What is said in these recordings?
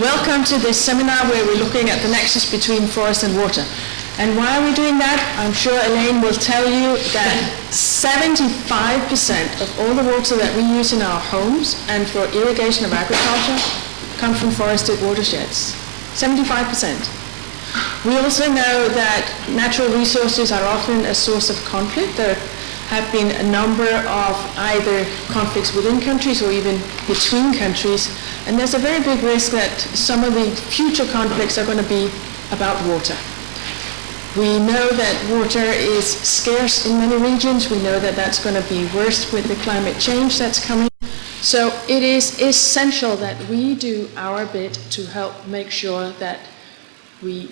Welcome to this seminar where we're looking at the nexus between forest and water. And why are we doing that? I'm sure Elaine will tell you that 75% of all the water that we use in our homes and for irrigation of agriculture come from forested watersheds. 75%. We also know that natural resources are often a source of conflict. There have been a number of either conflicts within countries or even between countries. And there's a very big risk that some of the future conflicts are going to be about water. We know that water is scarce in many regions. We know that that's going to be worse with the climate change that's coming. So it is essential that we do our bit to help make sure that we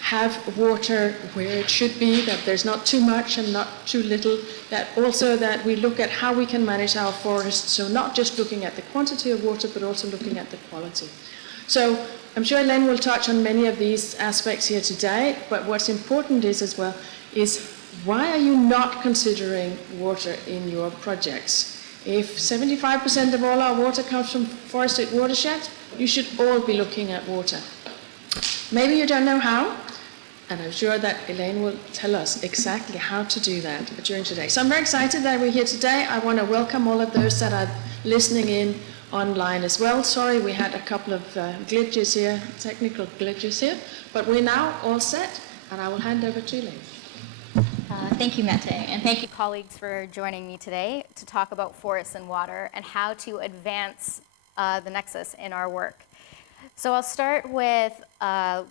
have water where it should be, that there's not too much and not too little, that also that we look at how we can manage our forests, so not just looking at the quantity of water, but also looking at the quality. So I'm sure Elaine will touch on many of these aspects here today, but what's important is as well is why are you not considering water in your projects? If 75% of all our water comes from forested watersheds, you should all be looking at water. Maybe you don't know how, and I'm sure that Elaine will tell us exactly how to do that during today. So I'm very excited that we're here today. I want to welcome all of those that are listening in online as well. Sorry, we had a couple of glitches here, technical glitches here, but we're now all set, and I will hand over to Elaine. Thank you, Mette, and thank you, colleagues, for joining me today to talk about forests and water and how to advance the nexus in our work. So I'll start with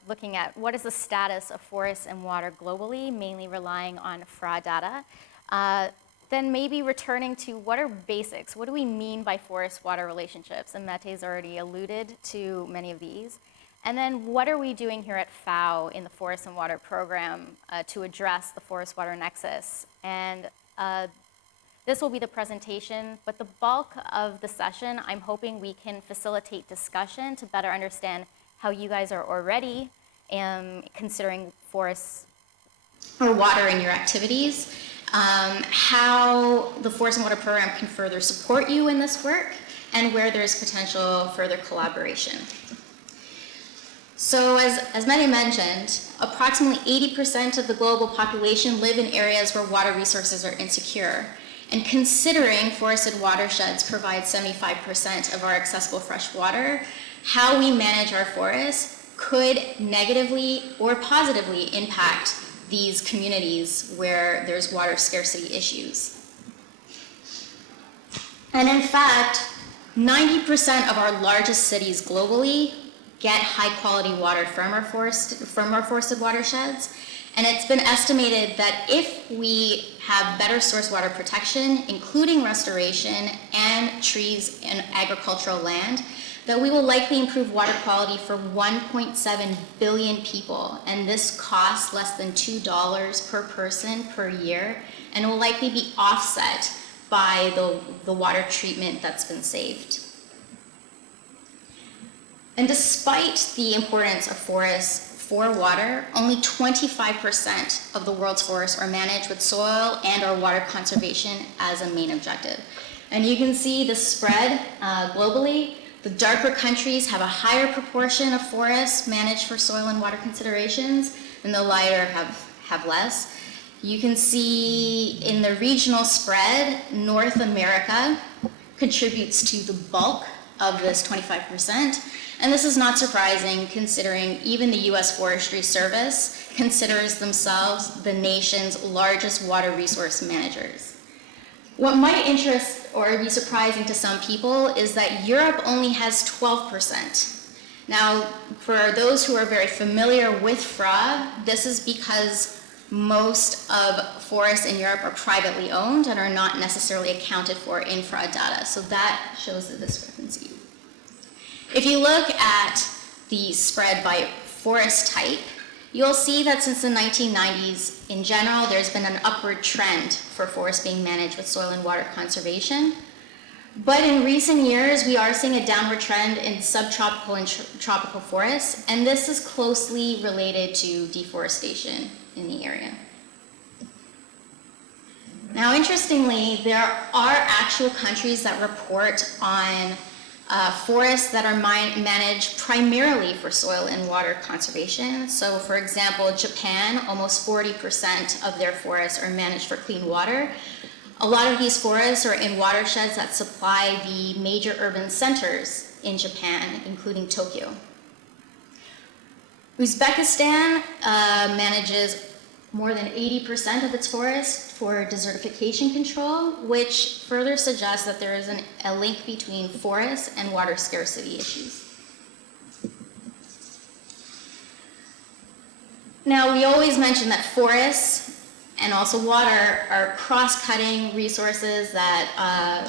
looking at what is the status of forests and water globally, mainly relying on FRA data. Then maybe returning to what are basics? What do we mean by forest-water relationships? And Mette's already alluded to many of these. And then what are we doing here at FAO in the Forest and Water Program to address the forest-water nexus? And this will be the presentation, but the bulk of the session, I'm hoping we can facilitate discussion to better understand how you guys are already considering forests or water in your activities, how the Forest and Water Program can further support you in this work, and where there's potential further collaboration. So as Mette mentioned, approximately 80% of the global population live in areas where water resources are insecure. And considering forested watersheds provide 75% of our accessible fresh water, how we manage our forests could negatively or positively impact these communities where there's water scarcity issues. And in fact, 90% of our largest cities globally get high quality water from our forested watersheds. And it's been estimated that if we have better source water protection, including restoration and trees and agricultural land, that we will likely improve water quality for 1.7 billion people. And this costs less than $2 per person per year, and will likely be offset by the water treatment that's been saved. And despite the importance of forests for water, only 25% of the world's forests are managed with soil and or water conservation as a main objective. And you can see the spread globally. The darker countries have a higher proportion of forests managed for soil and water considerations, and the lighter have less. You can see in the regional spread, North America contributes to the bulk of this 25%. And this is not surprising considering even the US Forestry Service considers themselves the nation's largest water resource managers. What might interest or be surprising to some people is that Europe only has 12%. Now, for those who are very familiar with FRA, this is because most of forests in Europe are privately owned and are not necessarily accounted for in FRA data. So that shows the discrepancy. If you look at the spread by forest type, you'll see that since the 1990s, in general, there's been an upward trend for forests being managed with soil and water conservation. But in recent years, we are seeing a downward trend in subtropical and tropical forests, and this is closely related to deforestation in the area. Now, interestingly, there are actual countries that report on forests that are managed primarily for soil and water conservation. So for example, Japan, almost 40% of their forests are managed for clean water. A lot of these forests are in watersheds that supply the major urban centers in Japan, including Tokyo. Uzbekistan manages more than 80% of its forest for desertification control, which further suggests that there is a link between forests and water scarcity issues. Now, we always mention that forests and also water are cross-cutting resources that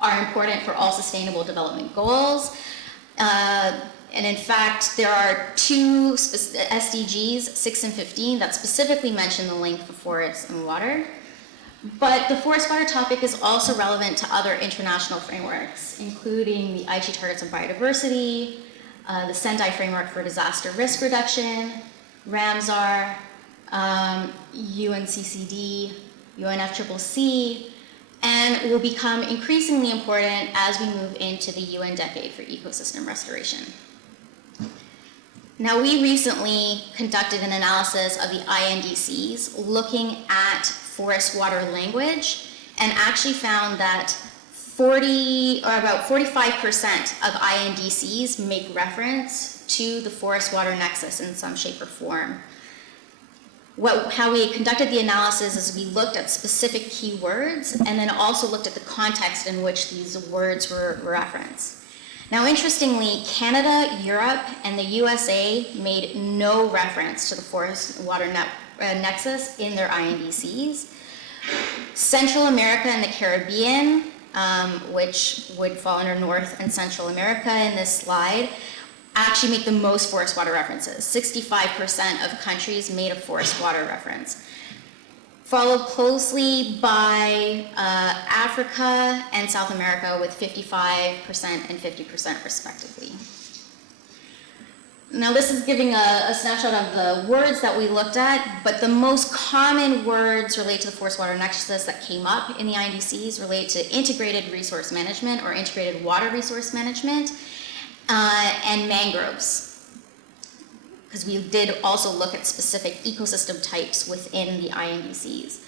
are important for all sustainable development goals. And in fact, there are two SDGs, 6 and 15, that specifically mention the link for forests and water. But the forest water topic is also relevant to other international frameworks, including the Aichi Targets on Biodiversity, the Sendai Framework for Disaster Risk Reduction, Ramsar, UNCCD, UNFCCC, and will become increasingly important as we move into the UN Decade for Ecosystem Restoration. Now, we recently conducted an analysis of the INDCs looking at forest water language and actually found that about 45% of INDCs make reference to the forest water nexus in some shape or form. How we conducted the analysis is we looked at specific keywords and then also looked at the context in which these words were referenced. Now, interestingly, Canada, Europe, and the USA made no reference to the forest water nexus in their INDCs. Central America and the Caribbean, which would fall under North and Central America in this slide, actually make the most forest water references. 65% of countries made a forest water reference, followed closely by Africa and South America with 55% and 50% respectively. Now, this is giving a snapshot of the words that we looked at, but the most common words related to the forest water nexus that came up in the INDCs relate to integrated resource management or integrated water resource management and mangroves, because we did also look at specific ecosystem types within the INDCs.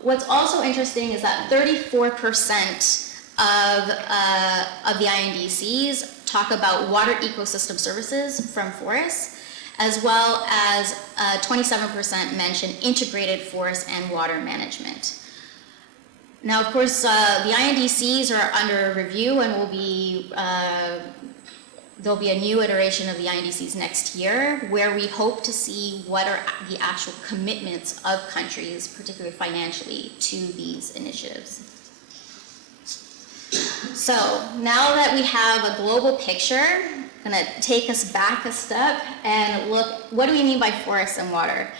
What's also interesting is that 34% of the INDCs talk about water ecosystem services from forests, as well as 27% mention integrated forest and water management. Now, of course, the INDCs are under review and will be there'll be a new iteration of the INDCs next year, where we hope to see what are the actual commitments of countries, particularly financially, to these initiatives. So now that we have a global picture, I'm going to take us back a step and look, what do we mean by forests and water?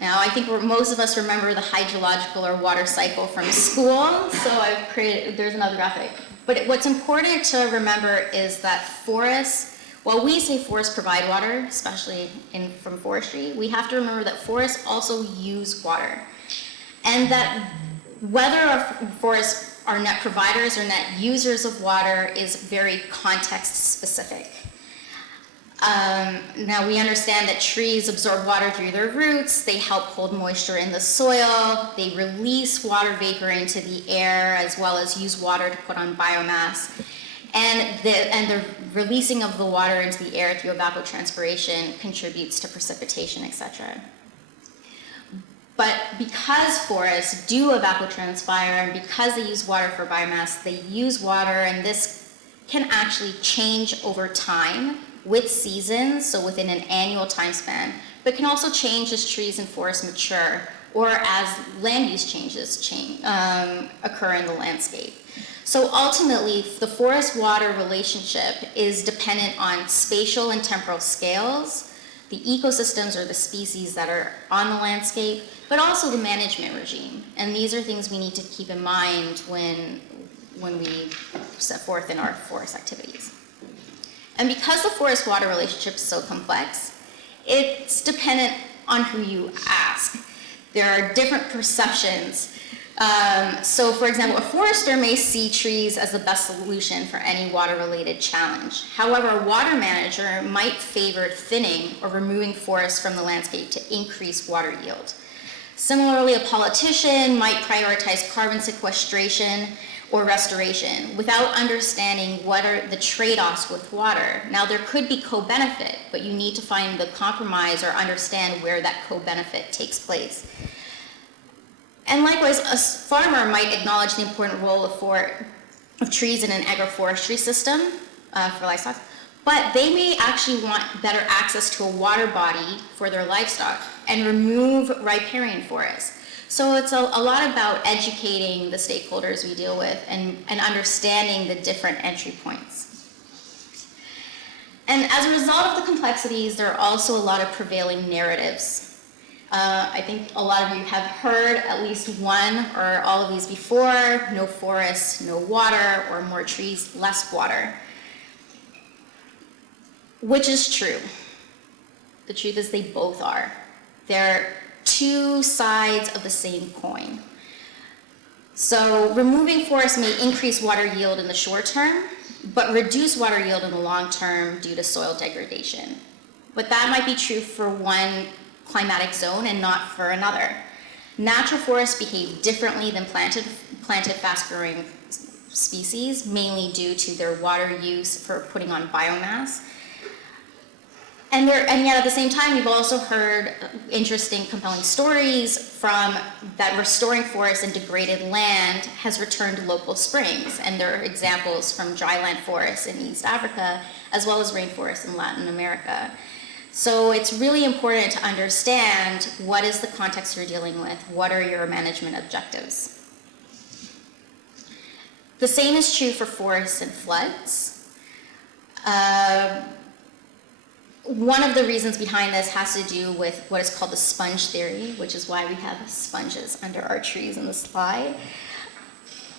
Now, I think most of us remember the hydrological or water cycle from school, so I've created, there's another graphic. But what's important to remember is that forests, while we say forests provide water, especially from forestry, we have to remember that forests also use water. And that whether our forests are net providers or net users of water is very context specific. Now, we understand that trees absorb water through their roots, they help hold moisture in the soil, they release water vapor into the air, as well as use water to put on biomass. And the releasing of the water into the air through evapotranspiration contributes to precipitation, etc. But because forests do evapotranspire and because they use water for biomass, they use water, and this can actually change over time with seasons, so within an annual time span, but can also change as trees and forests mature or as land use changes occur in the landscape. So ultimately, the forest-water relationship is dependent on spatial and temporal scales, the ecosystems or the species that are on the landscape, but also the management regime. And these are things we need to keep in mind when we set forth in our forest activities. And because the forest-water relationship is so complex, it's dependent on who you ask. There are different perceptions So for example, a forester may see trees as the best solution for any water-related challenge. However, a water manager might favor thinning or removing forests from the landscape to increase water yield. Similarly, a politician might prioritize carbon sequestration or restoration without understanding what are the trade-offs with water. Now, there could be co-benefit, but you need to find the compromise or understand where that co-benefit takes place. And likewise, a farmer might acknowledge the important role of trees in an agroforestry system for livestock, but they may actually want better access to a water body for their livestock and remove riparian forests. So it's a lot about educating the stakeholders we deal with and understanding the different entry points. And as a result of the complexities, there are also a lot of prevailing narratives. I think a lot of you have heard at least one or all of these before: no forests, no water, or more trees, less water. Which is true. The truth is they both are. They're two sides of the same coin. So removing forests may increase water yield in the short term, but reduce water yield in the long term due to soil degradation. But that might be true for one climatic zone and not for another. Natural forests behave differently than planted fast-growing species, mainly due to their water use for putting on biomass. And yet at the same time, we've also heard interesting, compelling stories from that restoring forests and degraded land has returned local springs. And there are examples from dryland forests in East Africa, as well as rainforests in Latin America. So it's really important to understand what is the context you're dealing with, what are your management objectives. The same is true for forests and floods. One of the reasons behind this has to do with what is called the sponge theory, which is why we have sponges under our trees in the slide.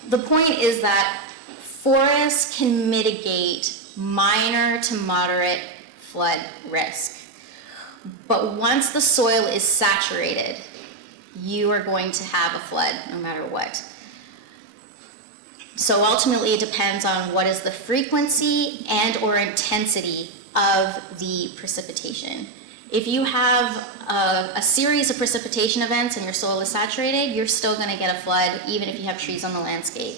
The point is that forests can mitigate minor to moderate flood risk. But once the soil is saturated, you are going to have a flood no matter what. So ultimately it depends on what is the frequency and or intensity of the precipitation. If you have a series of precipitation events and your soil is saturated, you're still going to get a flood even if you have trees on the landscape.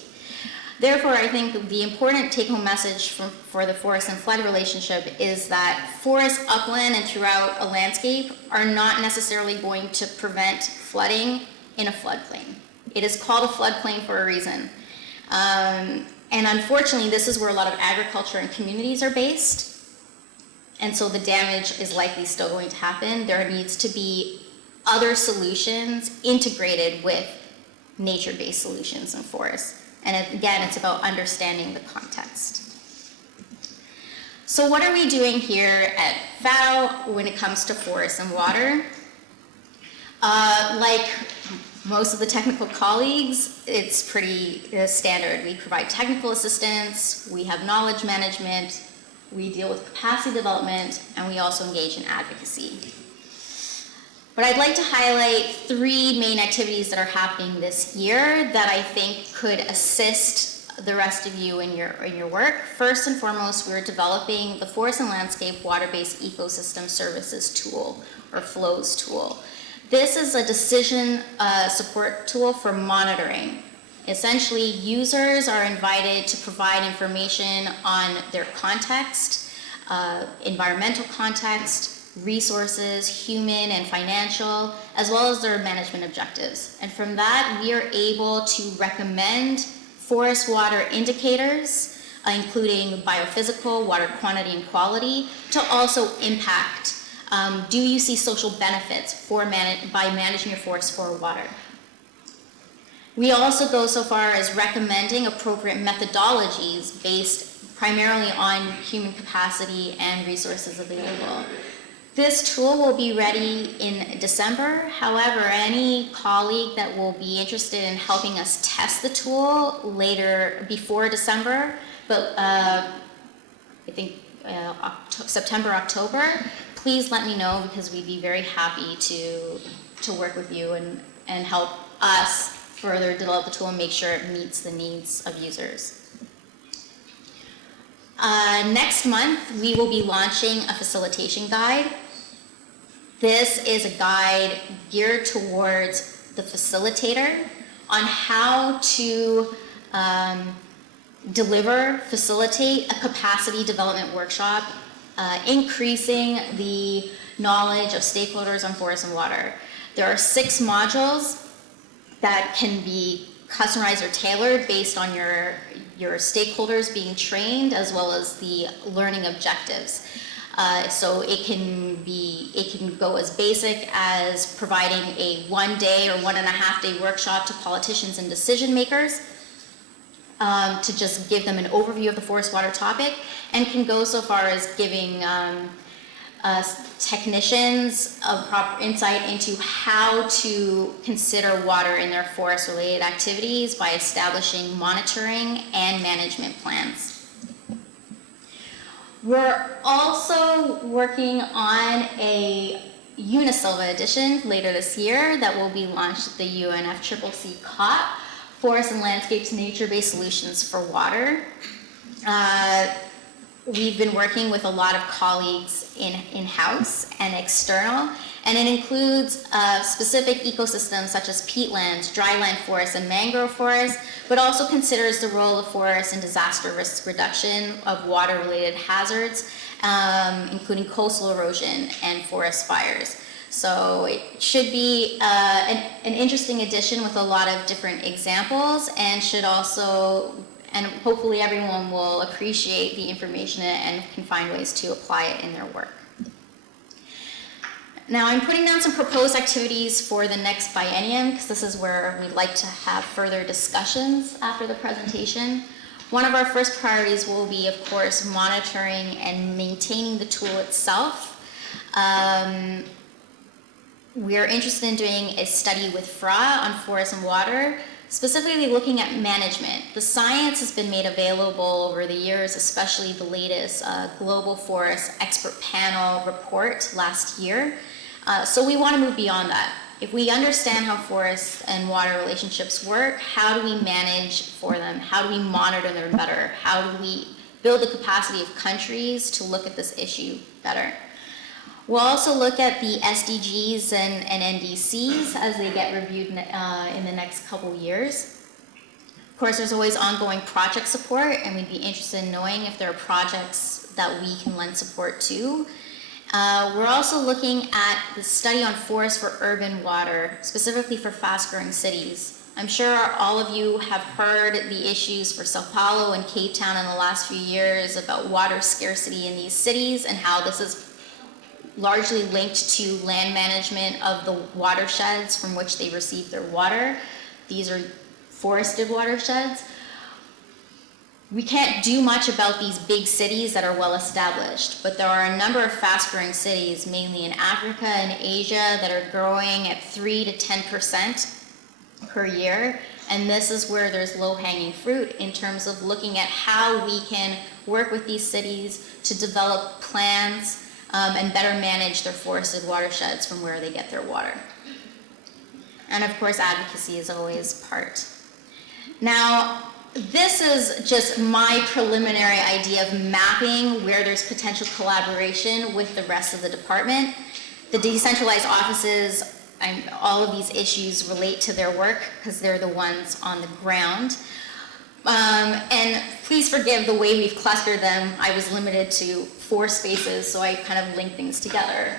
Therefore, I think the important take-home message for the forest and flood relationship is that forests, upland, and throughout a landscape are not necessarily going to prevent flooding in a floodplain. It is called a floodplain for a reason. And unfortunately, this is where a lot of agriculture and communities are based. And so the damage is likely still going to happen. There needs to be other solutions integrated with nature-based solutions in forests. And again, it's about understanding the context. So what are we doing here at FAO when it comes to forests and water? Like most of the technical colleagues, it's pretty standard. We provide technical assistance, we have knowledge management, we deal with capacity development, and we also engage in advocacy. But I'd like to highlight three main activities that are happening this year that I think could assist the rest of you in your work. First and foremost, we're developing the Forest and Landscape Water-Based Ecosystem Services Tool, or FLOWS tool. This is a decision support tool for monitoring. Essentially, users are invited to provide information on their context, environmental context, resources, human and financial, as well as their management objectives. And from that, we are able to recommend forest water indicators, including biophysical, water quantity and quality, to also impact. Do you see social benefits by managing your forest for water? We also go so far as recommending appropriate methodologies based primarily on human capacity and resources available. This tool will be ready in December. However, any colleague that will be interested in helping us test the tool before December, but I think September, October, please let me know, because we'd be very happy to work with you and help us further develop the tool and make sure it meets the needs of users. Next month, we will be launching a facilitation guide. This is a guide geared towards the facilitator on how to facilitate a capacity development workshop, increasing the knowledge of stakeholders on forest and water. There are 6 modules that can be customized or tailored based on your stakeholders being trained, as well as the learning objectives. So it can go as basic as providing a 1-day or 1.5-day workshop to politicians and decision makers, to just give them an overview of the forest water topic, and can go so far as giving technicians a proper insight into how to consider water in their forest related activities by establishing monitoring and management plans. We're also working on a Unisilva edition later this year that will be launched at the UNFCCC COP, Forest and Landscapes Nature-Based Solutions for Water. We've been working with a lot of colleagues in-house and external, and it includes specific ecosystems such as peatlands, dryland forests, and mangrove forests, but also considers the role of forests in disaster risk reduction of water-related hazards, including coastal erosion and forest fires. So it should be an interesting addition with a lot of different examples, and should also, and hopefully everyone will appreciate the information and can find ways to apply it in their work. Now I'm putting down some proposed activities for the next biennium, because this is where we'd like to have further discussions after the presentation. One of our first priorities will be, of course, monitoring and maintaining the tool itself. We're interested in doing a study with FRA on forest and water, specifically looking at management. The science has been made available over the years, especially the latest Global Forest Expert Panel report last year. So we want to move beyond that. If we understand how forest and water relationships work, how do we manage for them? How do we monitor them better? How do we build the capacity of countries to look at this issue better? We'll also look at the SDGs and NDCs as they get reviewed in the next couple years. Of course, there's always ongoing project support, and we'd be interested in knowing if there are projects that we can lend support to. We're also looking at the study on forests for urban water, specifically for fast-growing cities. I'm sure all of you have heard the issues for Sao Paulo and Cape Town in the last few years about water scarcity in these cities, and how this is largely linked to land management of the watersheds from which they receive their water. These are forested watersheds. We can't do much about these big cities that are well established, but there are a number of fast-growing cities, mainly in Africa and Asia, that are growing at 3 to 10% per year, and this is where there's low-hanging fruit in terms of looking at how we can work with these cities to develop plans and better manage their forested watersheds from where they get their water. And of course, advocacy is always part. Now, this is just my preliminary idea of mapping where there's potential collaboration with the rest of the department. The decentralized offices, all of these issues relate to their work because they're the ones on the ground. And please forgive the way we've clustered them. I was limited to 4 spaces, so I kind of linked things together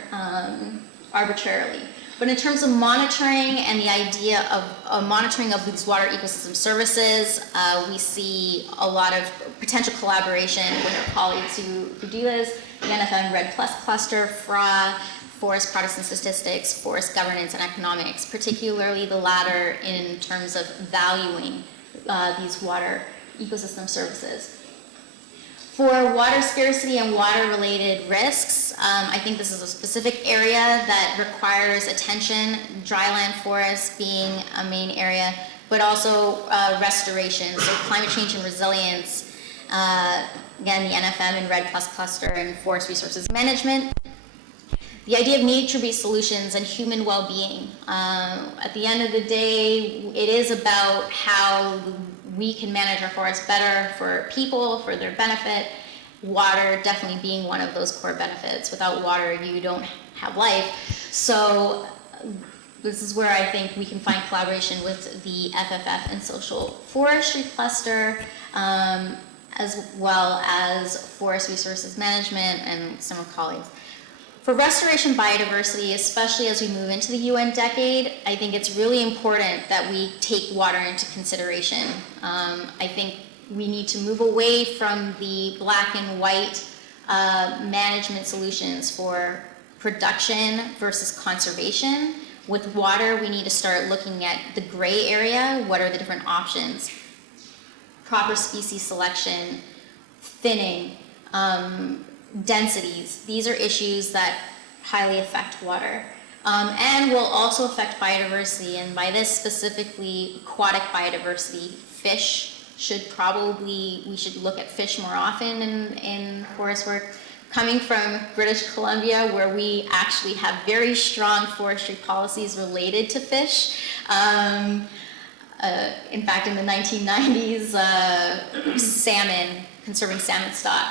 arbitrarily. But in terms of monitoring and the idea of monitoring of these water ecosystem services, we see a lot of potential collaboration with our colleagues who do this. The NFM Red Plus Cluster, FRA, Forest Products and Statistics, Forest Governance and Economics, particularly the latter in terms of valuing these water ecosystem services. For water scarcity and water-related risks, I think this is a specific area that requires attention, dryland forests being a main area, but also restoration, so climate change and resilience, again, the NFM and Red Plus Cluster and Forest Resources Management. the idea of nature-based solutions and human well-being. At the end of the day, it is about how we can manage our forests better for people, for their benefit. Water definitely being one of those core benefits. Without water, you don't have life. So this is where I think we can find collaboration with the FFF and social forestry cluster, as well as forest resources management and some of colleagues. For restoration biodiversity, especially as we move into the UN decade, I think it's really important that we take water into consideration. I think we need to move away from the black and white management solutions for production versus conservation. With water, we need to start looking at the gray area. What are the different options? Proper species selection, thinning, densities. These are issues that highly affect water. And will also affect biodiversity, and by this specifically aquatic biodiversity. Fish we should look at fish more often in forest work. Coming from British Columbia, where we actually have very strong forestry policies related to fish. In fact, in the 1990s, conserving salmon stock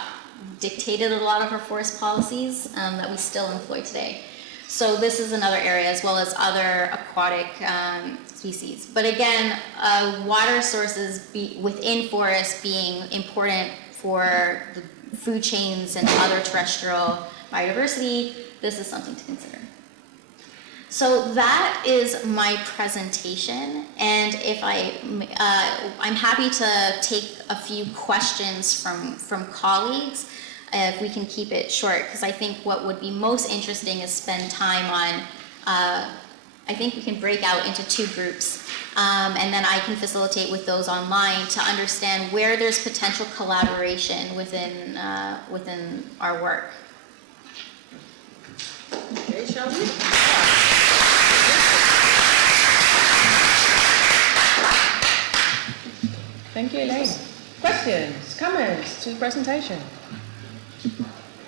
dictated a lot of our forest policies that we still employ today. So this is another area, as well as other aquatic species. But again, water sources within forests being important for the food chains and other terrestrial biodiversity, this is something to consider. So that is my presentation, and if I'm happy to take a few questions from colleagues, if we can keep it short, because I think what would be most interesting is spend time on, I think we can break out into two groups, and then I can facilitate with those online to understand where there's potential collaboration within our work. Okay, shall we? Thank you, Elaine. Questions, comments to the presentation?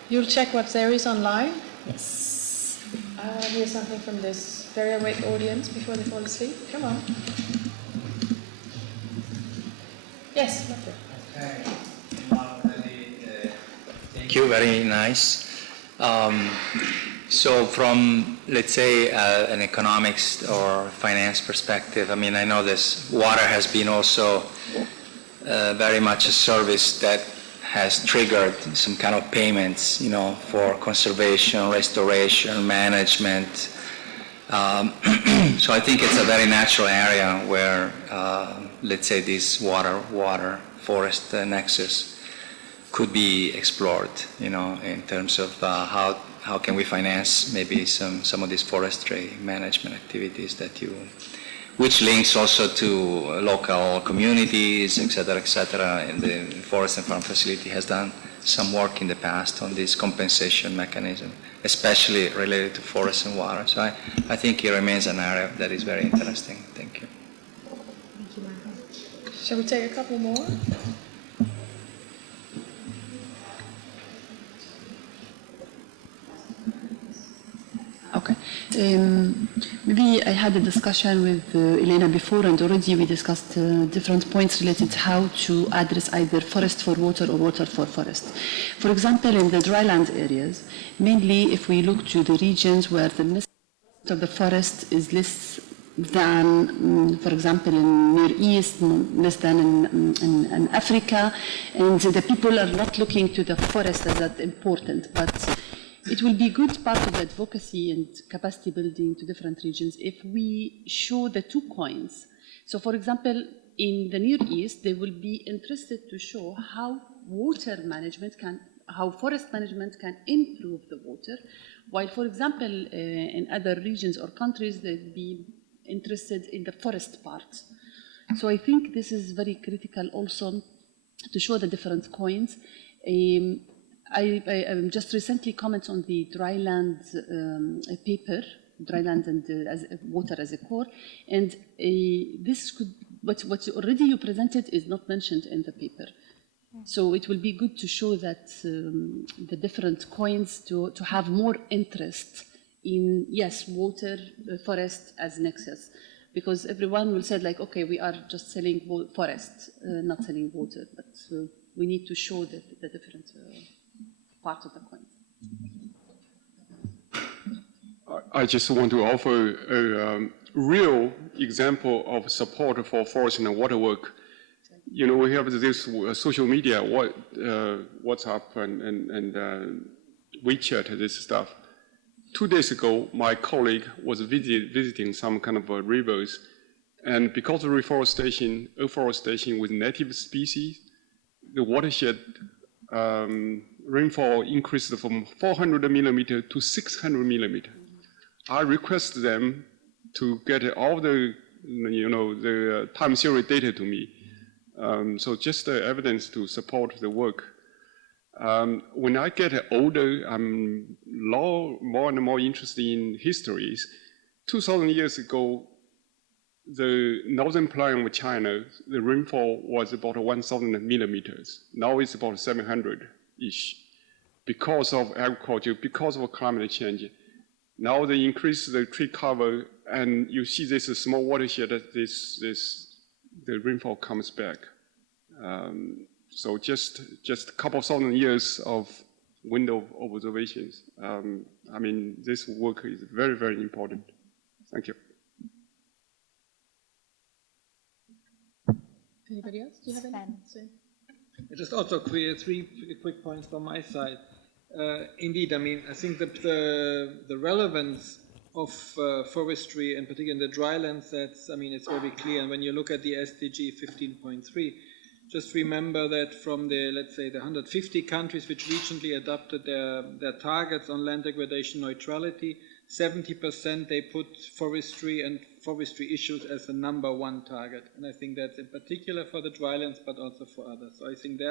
You'll check what there is online? Yes. I want to hear something from this very awake audience before they fall asleep. Come on. Yes, Mette. Okay. Thank you, very nice. So from, let's say, an economics or finance perspective, I mean, I know this water has been also very much a service that has triggered some kind of payments, you know, for conservation, restoration, management. So I think it's a very natural area where, let's say, this water-forest nexus could be explored, you know, in terms of how can we finance maybe some of these forestry management activities which links also to local communities, et cetera, and the Forest and Farm Facility has done some work in the past on this compensation mechanism, especially related to forests and water. So I think it remains an area that is very interesting. Thank you. Thank you, Michael. Shall we take a couple more? Okay. Maybe I had a discussion with Elena before, and already we discussed different points related to how to address either forest for water or water for forest. For example, in the dryland areas, mainly if we look to the regions where the mist of the forest is less than, for example, in Near East, less than in Africa, and the people are not looking to the forest as that important, but it will be good part of advocacy and capacity building to different regions if we show the two coins. So, for example, in the Near East, they will be interested to show how how forest management can improve the water, while, for example, in other regions or countries, they'd be interested in the forest part. So I think this is very critical also to show the different coins. I just recently commented on the dryland paper, dryland and water as a core, and this could, what already you presented is not mentioned in the paper. So it will be good to show that the different coins to have more interest in, yes, water, forest as nexus. Because everyone will say like, okay, we are just selling forest, not selling water, but we need to show the different parts of the coin. I just want to offer a real example of support for forest and water work. You know, we have this social media, WhatsApp and WeChat, this stuff. 2 days ago, my colleague was visiting some kind of rivers, and because of afforestation with native species, the watershed rainfall increased from 400 millimeter to 600 millimeter. I request them to get all the, the time series data to me. So just the evidence to support the work. When I get older, I'm more and more interested in histories. 2,000 years ago, the northern plain of China, the rainfall was about 1,000 millimeters. Now it's about 700-ish. Because of agriculture, because of climate change. Now they increase the tree cover, and you see this small watershed, the rainfall comes back. So just a couple of thousand years of window of observations. I mean, this work is very, very important. Thank you. Anybody else? Do you have anything? Just also three quick points from my side. Indeed, I mean, I think that the relevance of forestry, and particularly in the drylands, it's very clear. And when you look at the SDG 15.3, just remember that from the, let's say, the 150 countries which recently adopted their targets on land degradation neutrality, 70% they put forestry and forestry issues as the #1 target. And I think that's in particular for the drylands, but also for others. So I think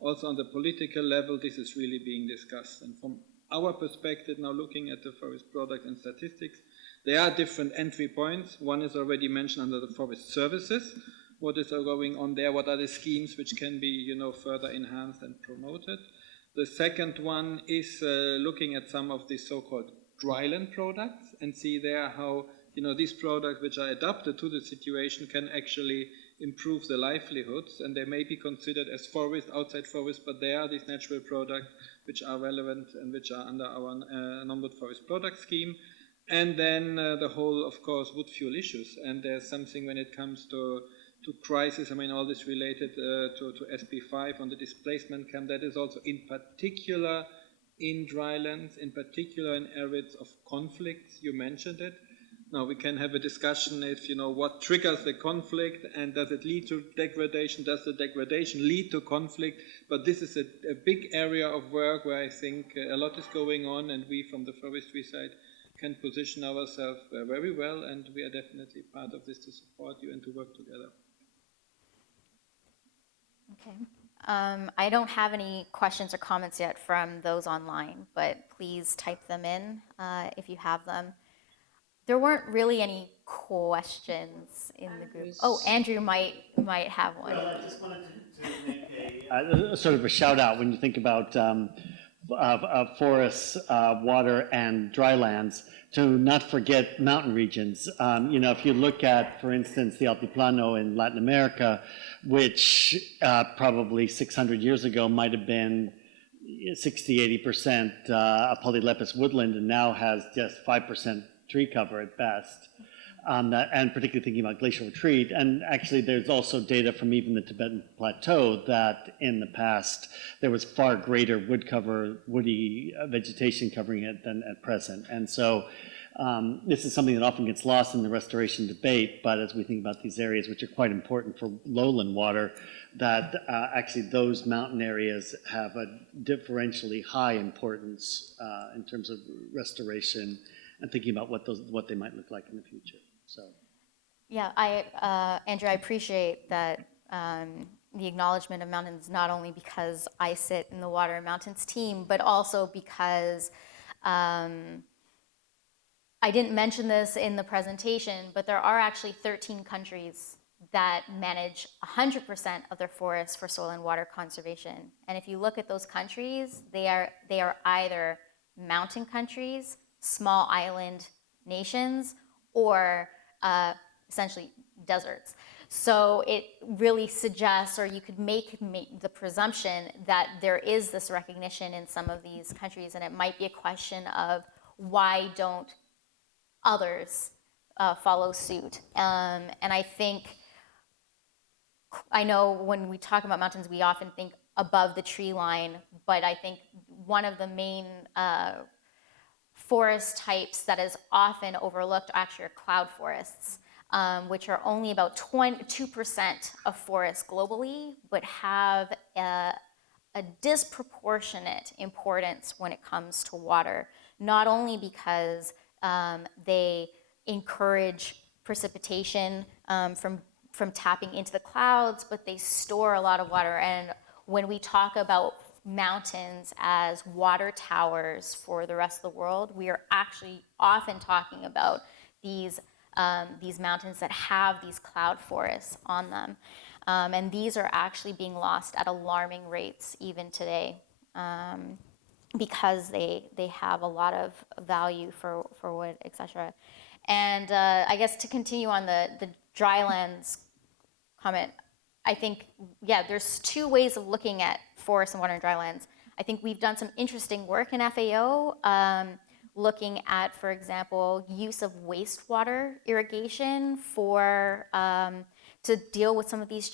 also on the political level, this is really being discussed. And from our perspective, now looking at the forest product and statistics, there are different entry points. One is already mentioned under the forest services. What is going on there? What are the schemes which can be, further enhanced and promoted? The second one is looking at some of the so-called dryland products and see there how, these products which are adapted to the situation can actually improve the livelihoods, and they may be considered as forest, outside forest, but they are these natural products which are relevant and which are under our non-wood forest product scheme. And then the whole, of course, wood fuel issues. And there's something when it comes to crisis, all this related to SP5 on the displacement camp, that is also in particular in drylands, in particular in areas of conflicts. You mentioned it. Now we can have a discussion if, what triggers the conflict, and does it lead to degradation? Does the degradation lead to conflict? But this is a big area of work where I think a lot is going on, and we from the forestry side can position ourselves very well, and we are definitely part of this to support you and to work together. Okay. I don't have any questions or comments yet from those online, but please type them in if you have them. There weren't really any questions in the group. Oh, Andrew might have one. Well, I just wanted to make a sort of a shout out when you think about forests, water, and drylands, to not forget mountain regions. If you look at, for instance, the Altiplano in Latin America, which probably 600 years ago might have been 60-80% polylepis woodland, and now has just 5% tree cover at best. And particularly thinking about glacial retreat. And actually there's also data from even the Tibetan Plateau that in the past there was far greater woody vegetation covering it than at present. And so this is something that often gets lost in the restoration debate, but as we think about these areas, which are quite important for lowland water, that actually those mountain areas have a differentially high importance in terms of restoration and thinking about what they might look like in the future. So, yeah, Andrew, I appreciate that the acknowledgement of mountains, not only because I sit in the Water and Mountains team, but also because I didn't mention this in the presentation, but there are actually 13 countries that manage 100% of their forests for soil and water conservation. And if you look at those countries, they are either mountain countries, small island nations or essentially deserts. So it really suggests, or you could make the presumption that there is this recognition in some of these countries, and it might be a question of why don't others follow suit. And I think, I know when we talk about mountains, we often think above the tree line, but I think one of the main forest types that is often overlooked actually are cloud forests, which are only about 2% of forests globally, but have a disproportionate importance when it comes to water, not only because they encourage precipitation from tapping into the clouds, but they store a lot of water. And when we talk about mountains as water towers for the rest of the world, we are actually often talking about these mountains that have these cloud forests on them. And these are actually being lost at alarming rates even today, because they have a lot of value for wood, etc. And I guess to continue on the drylands comment, I think, yeah, there's two ways of looking at forests and water and drylands. I think we've done some interesting work in FAO, looking at, for example, use of wastewater irrigation for to deal with some of these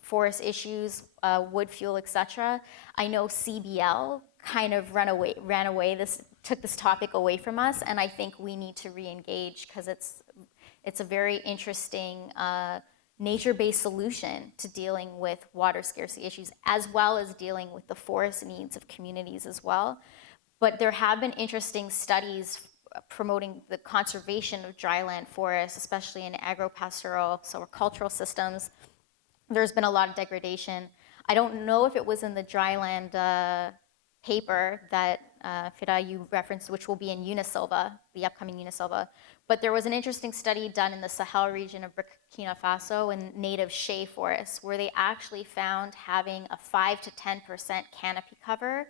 forest issues, wood fuel, etc. I know CBL kind of ran away. Took this topic away from us, and I think we need to re-engage because it's a very interesting nature-based solution to dealing with water scarcity issues, as well as dealing with the forest needs of communities as well. But there have been interesting studies promoting the conservation of dryland forests, especially in agro-pastoral, so cultural systems. There's been a lot of degradation. I don't know if it was in the dryland paper that Fida, you referenced, which will be in Unisilva, the upcoming Unisilva. But there was an interesting study done in the Sahel region of Burkina Faso in native shea forests, where they actually found having a 5 to 10% canopy cover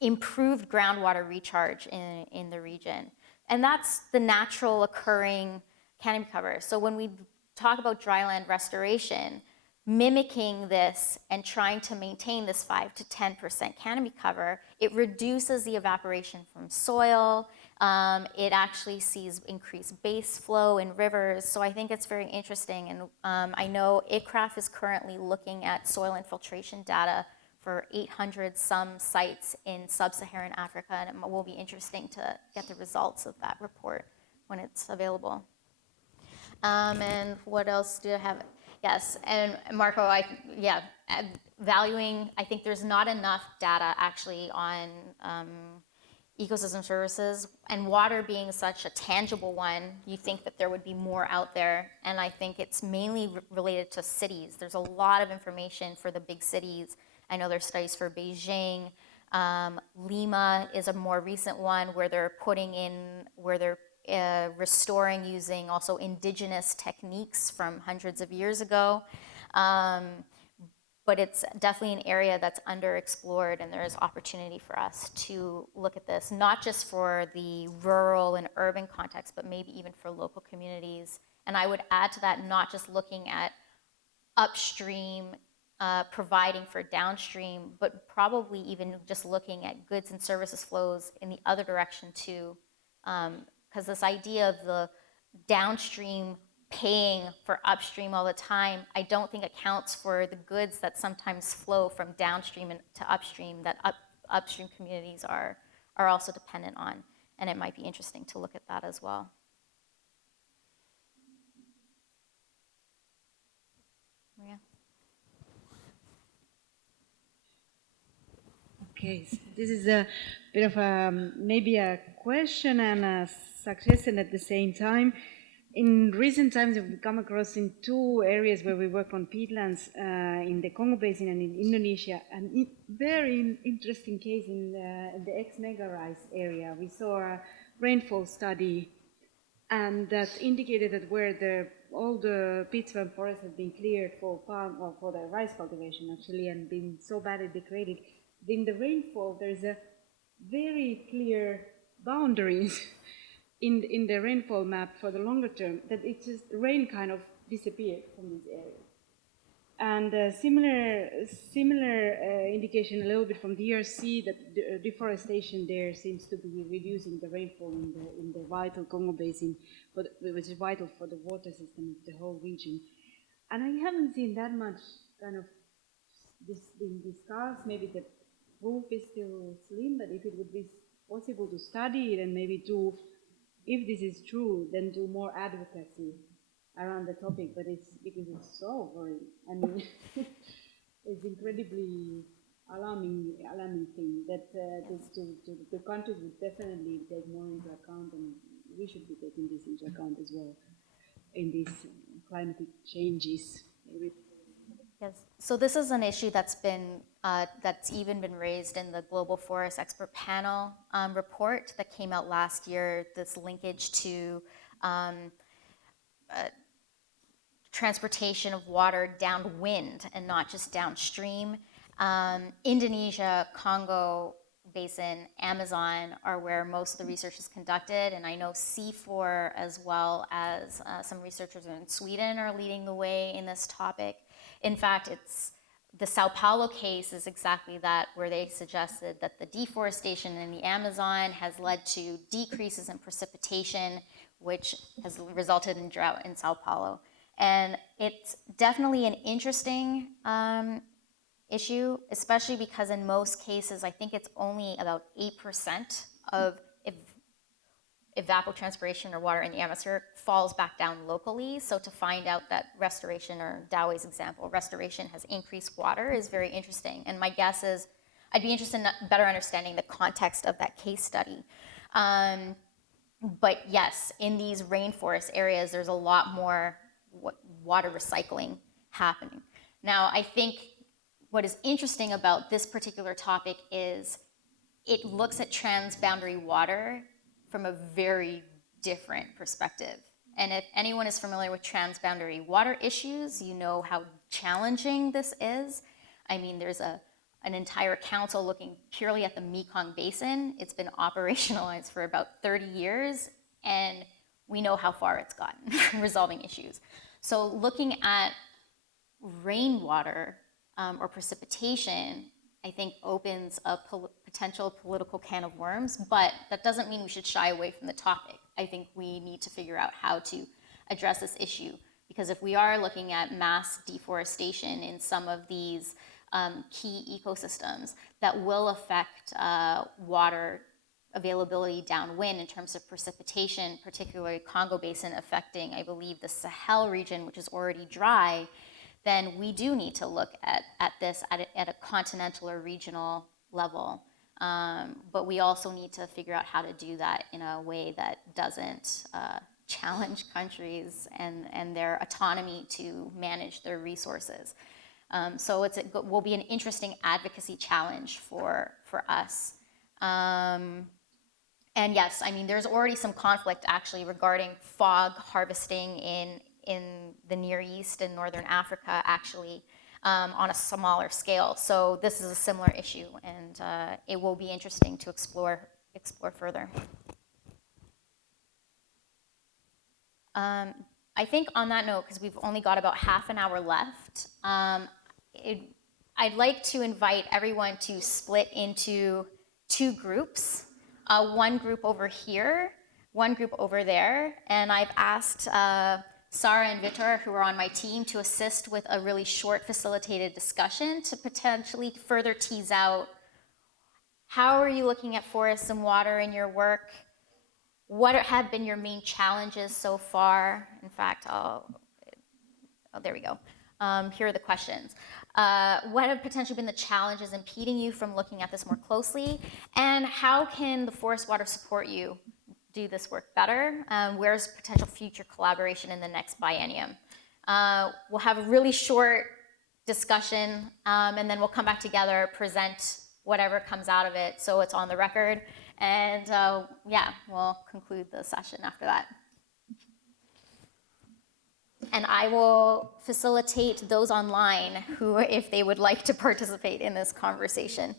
improved groundwater recharge in the region. And that's the natural occurring canopy cover. So when we talk about dryland restoration, mimicking this and trying to maintain this 5 to 10% canopy cover, it reduces the evaporation from soil. It actually sees increased base flow in rivers. So I think it's very interesting. And I know ICRAF is currently looking at soil infiltration data for 800 some sites in sub-Saharan Africa, and it will be interesting to get the results of that report when it's available. And what else do I have? Yes, and Marco, valuing, I think there's not enough data actually on ecosystem services, and water being such a tangible one, you think that there would be more out there, and I think it's mainly related to cities. There's a lot of information for the big cities. I know there's studies for Beijing. Lima is a more recent one where they're restoring using also indigenous techniques from hundreds of years ago. But it's definitely an area that's underexplored, and there is opportunity for us to look at this, not just for the rural and urban context, but maybe even for local communities. And I would add to that, not just looking at upstream, providing for downstream, but probably even just looking at goods and services flows in the other direction too. Because this idea of the downstream paying for upstream all the time, I don't think accounts for the goods that sometimes flow from downstream to upstream that upstream communities are also dependent on. And it might be interesting to look at that as well. Maria? Okay, so this is a bit of maybe a question and a suggestion at the same time. In recent times, we've come across in two areas where we work on peatlands, in the Congo Basin and in Indonesia, and very interesting case in the ex-mega rise area. We saw a rainfall study, and that indicated that where all the peatsland forests have been cleared for palm or for the rice cultivation actually, and been so badly degraded. In the rainfall, there's a very clear boundaries in the rainfall map for the longer term, that it just rain kind of disappeared from these areas. And similar indication a little bit from the DRC that deforestation there seems to be reducing the rainfall in the vital Congo basin, which is vital for the water system of the whole region. And I haven't seen that much kind of this being discussed. Maybe the proof is still slim, but if it would be possible to study it and maybe do, if this is true, then do more advocacy around the topic, but it's because it's so worrying. I mean, it's incredibly alarming thing that the countries would definitely take more into account, and we should be taking this into account as well in these climatic changes. Yes. So this is an issue that's been that's even been raised in the Global Forest Expert Panel report that came out last year. This linkage to transportation of water downwind and not just downstream. Indonesia, Congo Basin, Amazon are where most of the research is conducted, and I know C4 as well as some researchers in Sweden are leading the way in this topic. In fact, it's the Sao Paulo case is exactly that, where they suggested that the deforestation in the Amazon has led to decreases in precipitation, which has resulted in drought in Sao Paulo. And it's definitely an interesting issue, especially because in most cases, I think it's only about 8% of evapotranspiration or water in the atmosphere falls back down locally. So to find out that restoration, or Dawei's example, restoration has increased water is very interesting. And my guess is I'd be interested in better understanding the context of that case study. But yes, in these rainforest areas, there's a lot more water recycling happening. Now, I think what is interesting about this particular topic is it looks at transboundary water from a very different perspective. And if anyone is familiar with transboundary water issues, you know how challenging this is. I mean, there's an entire council looking purely at the Mekong Basin. It's been operationalized for about 30 years, and we know how far it's gotten resolving issues. So looking at rainwater or precipitation, I think opens a potential political can of worms, but that doesn't mean we should shy away from the topic. I think we need to figure out how to address this issue, because if we are looking at mass deforestation in some of these key ecosystems, that will affect water availability downwind in terms of precipitation, particularly Congo Basin affecting, I believe, the Sahel region, which is already dry, then we do need to look at this at a continental or regional level. But we also need to figure out how to do that in a way that doesn't challenge countries and their autonomy to manage their resources. So it will be an interesting advocacy challenge for us. And yes, I mean, there's already some conflict actually regarding fog harvesting in the Near East and Northern Africa, actually, on a smaller scale. So this is a similar issue, and it will be interesting to explore further. I think on that note, because we've only got about half an hour left, I'd like to invite everyone to split into two groups. One group over here, one group over there, and I've asked Sarah and Vitor, who are on my team, to assist with a really short facilitated discussion to potentially further tease out how are you looking at forests and water in your work? What have been your main challenges so far? In fact, there we go. Here are the questions. What have potentially been the challenges impeding you from looking at this more closely? And how can the forest water support you do this work better? Where's potential future collaboration in the next biennium? We'll have a really short discussion, and then we'll come back together, present whatever comes out of it so it's on the record. And yeah, we'll conclude the session after that. And I will facilitate those online who, if they would like to participate in this conversation.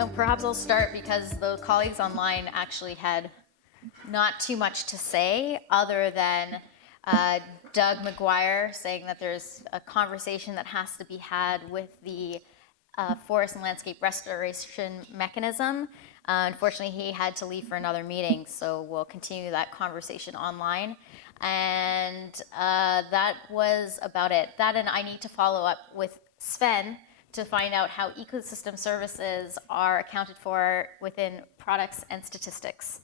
No, perhaps I'll start because the colleagues online actually had not too much to say other than Doug McGuire saying that there's a conversation that has to be had with the forest and landscape restoration mechanism. Unfortunately, he had to leave for another meeting, so we'll continue that conversation online. And that was about it. That, and I need to follow up with Sven to find out how ecosystem services are accounted for within products and statistics.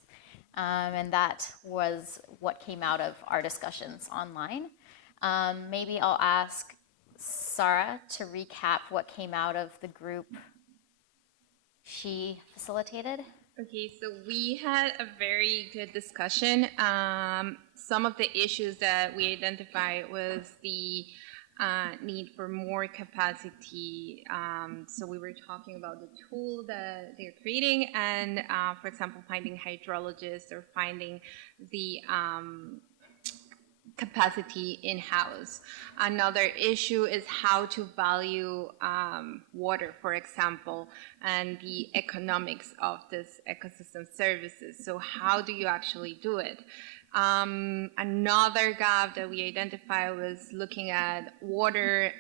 And that was what came out of our discussions online. Maybe I'll ask Sarah to recap what came out of the group she facilitated. Okay, so we had a very good discussion. Some of the issues that we identified was the need for more capacity. So we were talking about the tool that they're creating and, for example, finding hydrologists or finding the capacity in-house. Another issue is how to value water, for example, and the economics of this ecosystem services. So how do you actually do it? Another gap that we identified was looking at water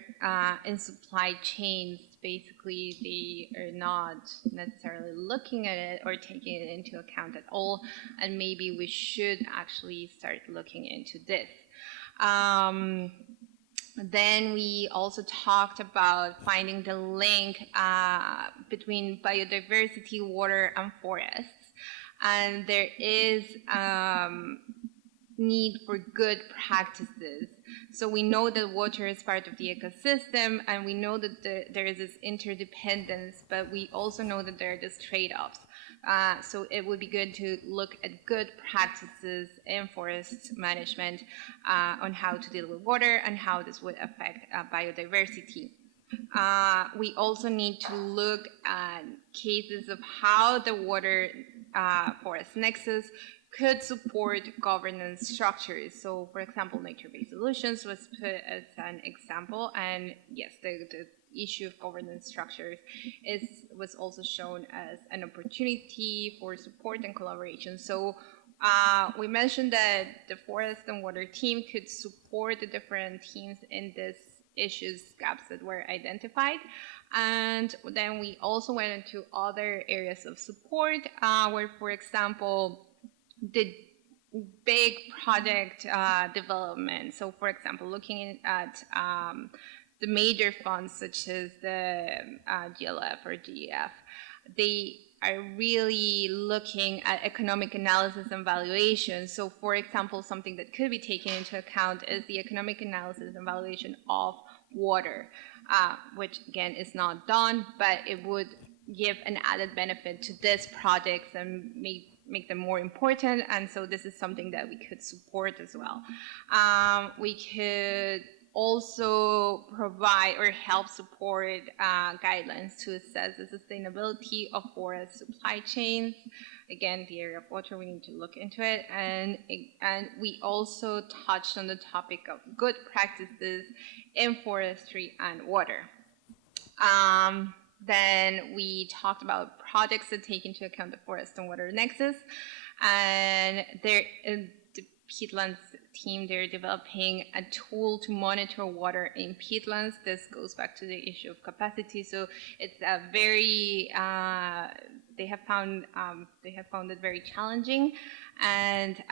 in supply chains. Basically, they are not necessarily looking at it or taking it into account at all, and maybe we should actually start looking into this. Then we also talked about finding the link between biodiversity, water, and forests. And there is need for good practices. So we know that water is part of the ecosystem, and we know that there is this interdependence, but we also know that there are these trade-offs. So it would be good to look at good practices in forest management on how to deal with water and how this would affect biodiversity. We also need to look at cases of how the water forest nexus could support governance structures. So, for example, nature-based solutions was put as an example, and yes, the issue of governance structures was also shown as an opportunity for support and collaboration. So we mentioned that the forest and water team could support the different teams in this issues gaps that were identified. And then we also went into other areas of support where, for example, the big project development. So, for example, looking at the major funds such as the GLF or GEF, they are really looking at economic analysis and valuation. So, for example, something that could be taken into account is the economic analysis and valuation of water, which again is not done, but it would give an added benefit to these projects and make them more important, and so this is something that we could support as well. We could also provide or help support guidelines to assess the sustainability of forest supply chains. Again, the area of water, we need to look into it, and we also touched on the topic of good practices in forestry and water. Then we talked about projects that take into account the forest and water nexus, and the peatlands team, they're developing a tool to monitor water in peatlands. This goes back to the issue of capacity. So it's a very they have found it very challenging, and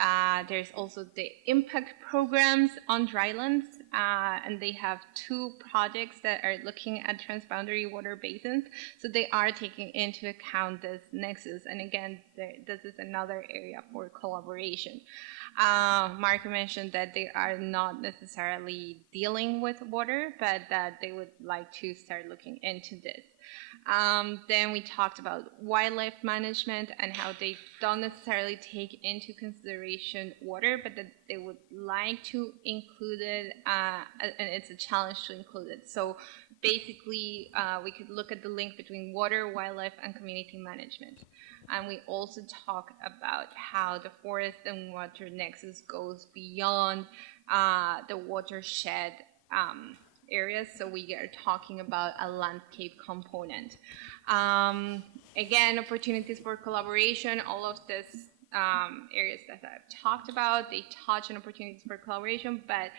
there's also the impact programs on drylands, and they have 2 projects that are looking at transboundary water basins. So they are taking into account this nexus, and again, this is another area for collaboration. Marco mentioned that they are not necessarily dealing with water, but that they would like to start looking into this. Then we talked about wildlife management and how they don't necessarily take into consideration water, but that they would like to include it, and it's a challenge to include it. So basically, we could look at the link between water, wildlife, and community management. And we also talk about how the forest and water nexus goes beyond the watershed areas. So we are talking about a landscape component. again, opportunities for collaboration, all of these areas that I've talked about, they touch on opportunities for collaboration, but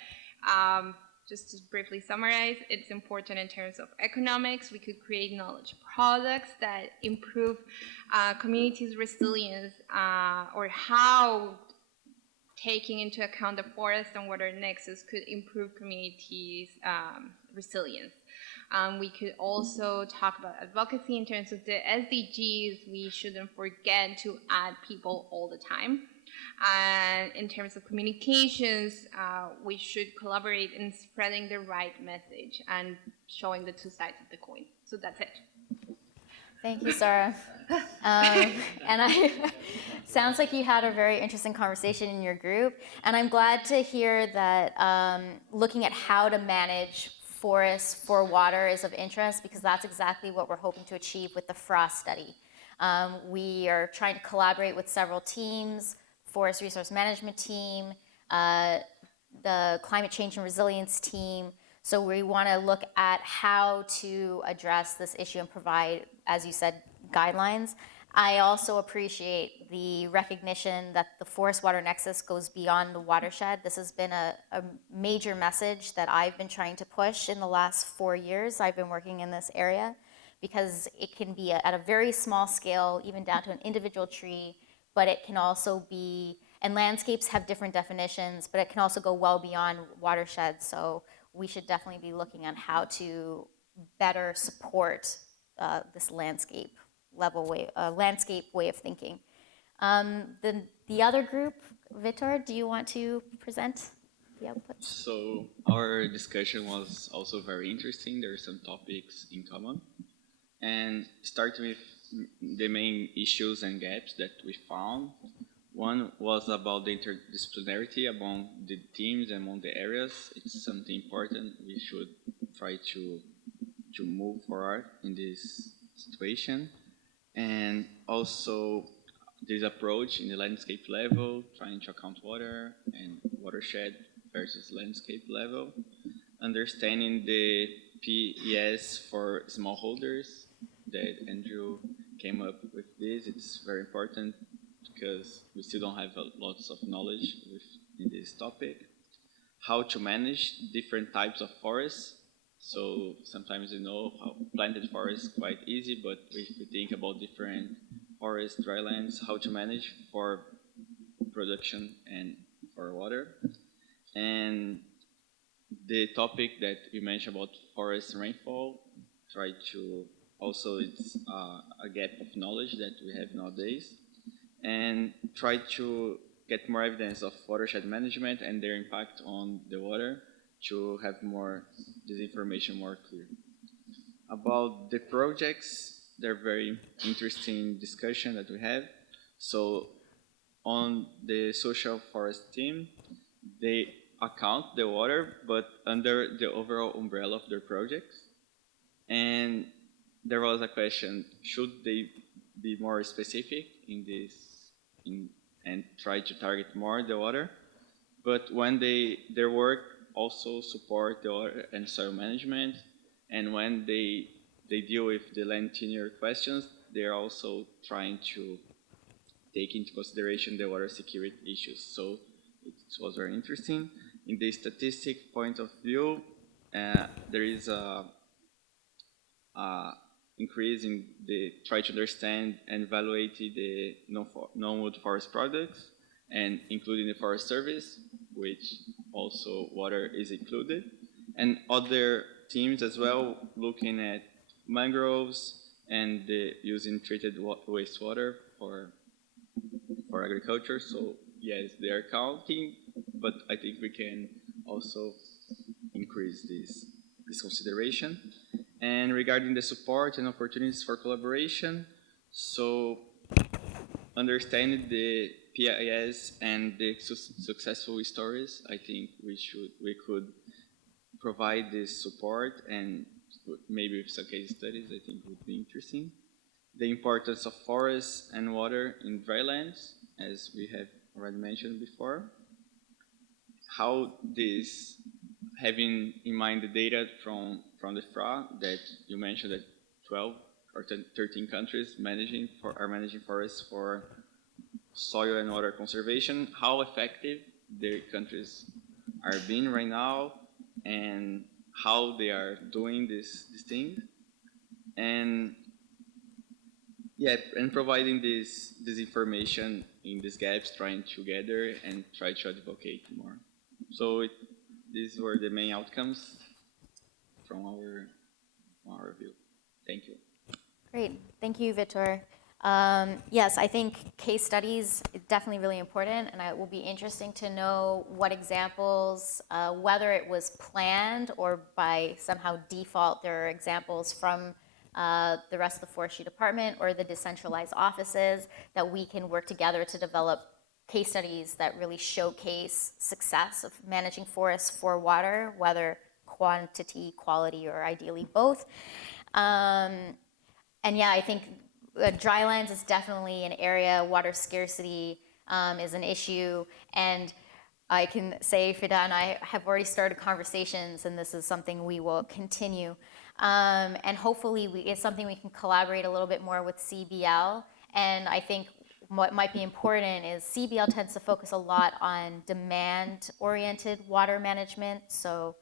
just to briefly summarize, it's important in terms of economics. We could create knowledge products that improve communities' resilience, or how taking into account the forest and water nexus could improve communities' resilience. We could also talk about advocacy in terms of the SDGs. We shouldn't forget to add people all the time. And in terms of communications, we should collaborate in spreading the right message and showing the two sides of the coin. So that's it. Thank you, Sarah. Sounds like you had a very interesting conversation in your group, and I'm glad to hear that looking at how to manage forests for water is of interest, because that's exactly what we're hoping to achieve with the FRA study. We are trying to collaborate with several teams, Forest Resource Management team, the Climate Change and Resilience team. So we want to look at how to address this issue and provide, as you said, guidelines. I also appreciate the recognition that the forest water nexus goes beyond the watershed. This has been a major message that I've been trying to push in the last 4 years I've been working in this area, because it can be at a very small scale, even down to an individual tree, but it can also be, and landscapes have different definitions, but it can also go well beyond watersheds. So we should definitely be looking at how to better support this landscape way of thinking. The other group, Vitor, do you want to present the outputs? So our discussion was also very interesting. There are some topics in common. And starting with the main issues and gaps that we found. One was about the interdisciplinarity among the teams, among the areas. It's something important. We should try to move forward in this situation. And also this approach in the landscape level, trying to account water and watershed versus landscape level. Understanding the PES for smallholders that Andrew came up with this. It's very important because we still don't have lots of knowledge in this topic. How to manage different types of forests. So sometimes how planted forest is quite easy, but if we think about different forest drylands, how to manage for production and for water. And the topic that you mentioned about forest rainfall, try to also, it's a gap of knowledge that we have nowadays, and try to get more evidence of watershed management and their impact on the water to have this information more clear. About the projects, they're very interesting discussion that we have. So on the social forest team, they account the water, but under the overall umbrella of their projects. And there was a question, should they be more specific in this and try to target more the water? But when their work also support the water and soil management, and when they deal with the land tenure questions, they're also trying to take into consideration the water security issues. So it was very interesting. In the statistic point of view, there is a increase in the try to understand and evaluate the non-wood forest products, and including the Forest Service, which also water is included, and other teams as well, looking at mangroves and using treated wastewater for agriculture. So yes, they are counting, but I think we can also increase this consideration. And regarding the support and opportunities for collaboration, so understanding the PIS and the successful stories, I think we could provide this support, and maybe with some case studies, I think would be interesting. The importance of forests and water in drylands, as we have already mentioned before. How this, having in mind the data from the FRA that you mentioned, that 12 or 13 countries are managing forests for soil and water conservation, how effective their countries are being right now, and how they are doing this thing, and yeah, and providing this information in these gaps, trying together and try to advocate more. So these were the main outcomes from our view. Thank you. Great, thank you, Vitor. Yes, I think case studies is definitely really important, and it will be interesting to know what examples, whether it was planned or by somehow default, there are examples from the rest of the forestry department or the decentralized offices that we can work together to develop case studies that really showcase success of managing forests for water, whether quantity, quality, or ideally both. And yeah, I think drylands is definitely an area. Water scarcity is an issue, and I can say Fida and I have already started conversations, and this is something we will continue. And hopefully it's something we can collaborate a little bit more with CBL. And I think what might be important is CBL tends to focus a lot on demand-oriented water management. So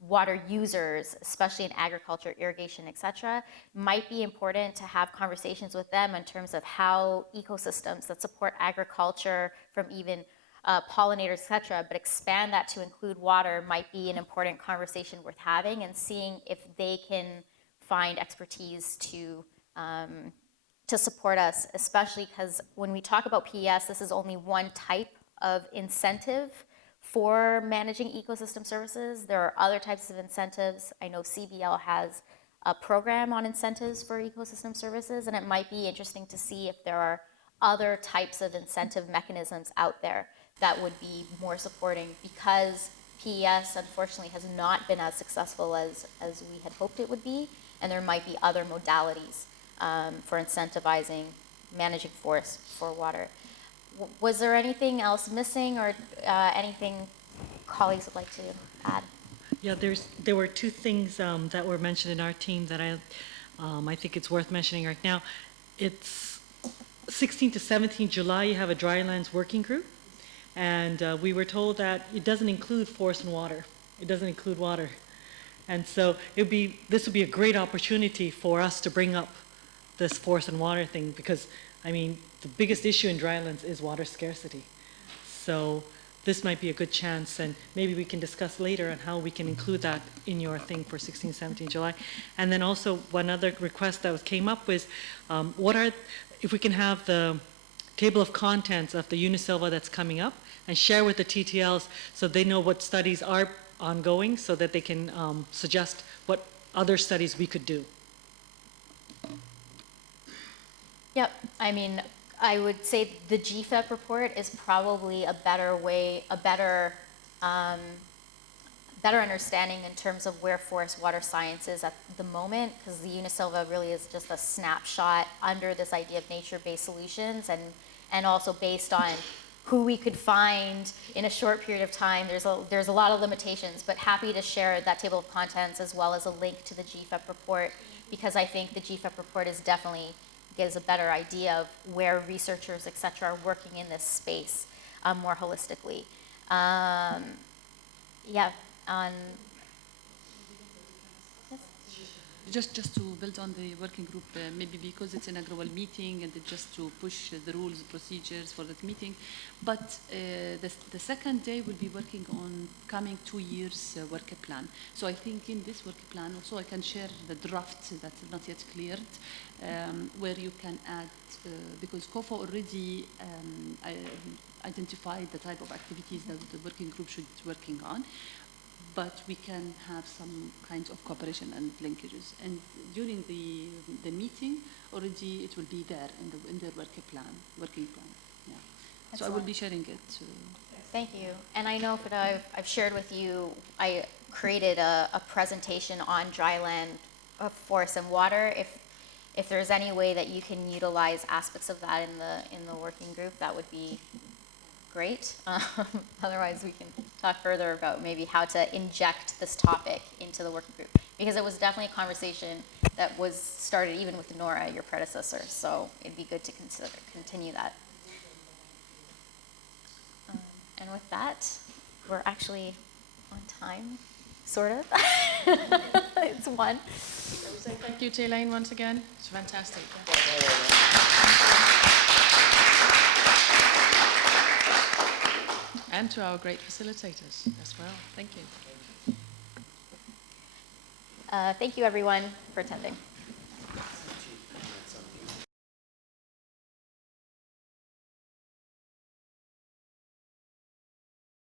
water users, especially in agriculture, irrigation, et cetera, might be important to have conversations with them in terms of how ecosystems that support agriculture, from even pollinators, et cetera, but expand that to include water might be an important conversation worth having, and seeing if they can find expertise to support us, especially because when we talk about PES, this is only one type of incentive for managing ecosystem services. There are other types of incentives. I know CBL has a program on incentives for ecosystem services, and it might be interesting to see if there are other types of incentive mechanisms out there that would be more supporting, because PES unfortunately has not been as successful as we had hoped it would be, and there might be other modalities for incentivizing managing forests for water. Was there anything else missing, or anything colleagues would like to add? Yeah, there were two things that were mentioned in our team that I think it's worth mentioning right now. It's 16 to 17 July, you have a drylands working group, and we were told that it doesn't include forest and water. It doesn't include water. And so this would be a great opportunity for us to bring up this forest and water thing, because, I mean, the biggest issue in drylands is water scarcity. So this might be a good chance, and maybe we can discuss later on how we can include that in your thing for 16, 17 July. And then also one other request that came up was, if we can have the table of contents of the Unisilva that's coming up and share with the TTLs so they know what studies are ongoing, so that they can suggest what other studies we could do. Yep, I mean, I would say the GFEP report is probably a better way, a better understanding in terms of where forest water science is at the moment, because the Unisilva really is just a snapshot under this idea of nature-based solutions, and also based on who we could find in a short period of time. There's a lot of limitations, but happy to share that table of contents as well as a link to the GFEP report, because I think the GFEP report is definitely gives a better idea of where researchers, et cetera, are working in this space more holistically. Yeah, on... Just to build on the working group, maybe because it's an annual meeting and just to push the rules, procedures for that meeting. But the second day we'll be working on coming 2 years work plan. So I think in this work plan also I can share the draft that's not yet cleared, where you can add, because COFA already identified the type of activities that the working group should be working on. But we can have some kinds of cooperation and linkages. And during the meeting, already it will be there in their working plan. Yeah. So I will be sharing it. Thank you. And I know that I've shared with you, I created a presentation on dryland forest and water. If there's any way that you can utilize aspects of that in the working group, that would be great. Otherwise, we can talk further about maybe how to inject this topic into the working group. because it was definitely a conversation that was started even with Nora, your predecessor, so it'd be good to continue that. And with that, we're actually on time, sort of. It's 1. Thank you to Elaine once again. It's fantastic. And to our great facilitators as well. Thank you. Thank you, everyone, for attending.